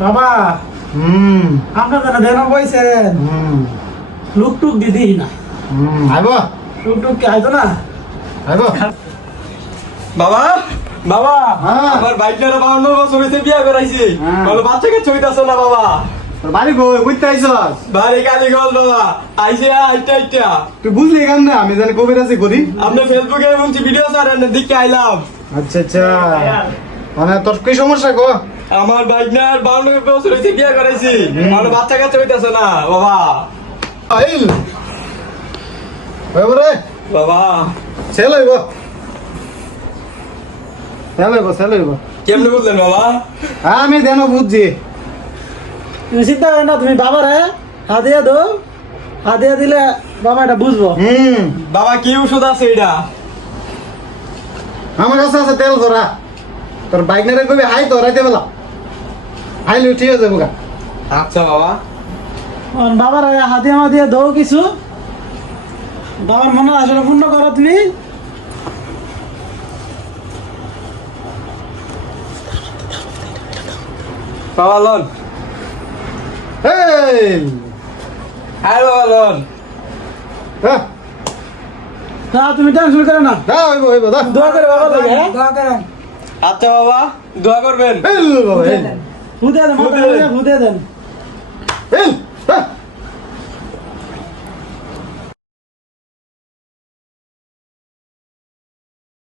বাবা হুম। আপনার কেন দেন বইছেন হুম। লুক টুক দিদি না। হুম। আইব। লুক টুক কি আইতো না? আইব। বাবা বাবা হ্যাঁ। আমার বাইকটারে বাউন্ন বছর হয়েছে বিয়া করাইছি। হ্যাঁ। বলো বাচ্চাকে না বাবা? বাড়ি বুঝতে আইছস? বাড়ি কালি গল বাবা। আইসে আইটা আইটা। তুই বুঝলি কেন না? আমি জানি কবির আছে করি। আপনি ফেসবুকে ভিডিও দিকে আইলাম। আচ্ছা আচ্ছা। মানে তোর কি সমস্যা গো আমার বাইকটার বাউন্ন বছর হয়েছে বিয়া করাইছি। আমার বাচ্চা কাচ্চা হইতাছে না বাবা। আইল। ওরে বাবা। ছেল হইব। ছেল হইব ছেল হইব। কেমনে বুঝলেন বাবা? আমি দেন বুঝছি। তুমি চিন্তা করেন না তুমি বাবারে হাতিয়া দো হাতিয়া দিলে বাবা এটা বুঝব। হুম। বাবা কি ওষুধ আছে এটা? আমার কাছে আছে তেল ভরা। তোর বাইক নারে কবি হাই তো রাইতে বেলা। হাইলি ঠিক আছে বোকা। আচ্ছা বাবা। বাবার হাতিয়া মাতিয়া দো কিছু। বাবার মনে আসলে পূর্ণ করো তুমি। বাবা লন। এই! হ্যাঁ বাবা লন। হ্যাঁ। না তুমি টেনশন করো না। দা হইব হইব দা। দোয়া করে বাবা লাগে হ্যাঁ? আচ্ছা বাবা দোয়া করবেন। এই বাবা এই ফুদে দেন মাথা ফুদে। ফুদে দেন এই হ্যাঁ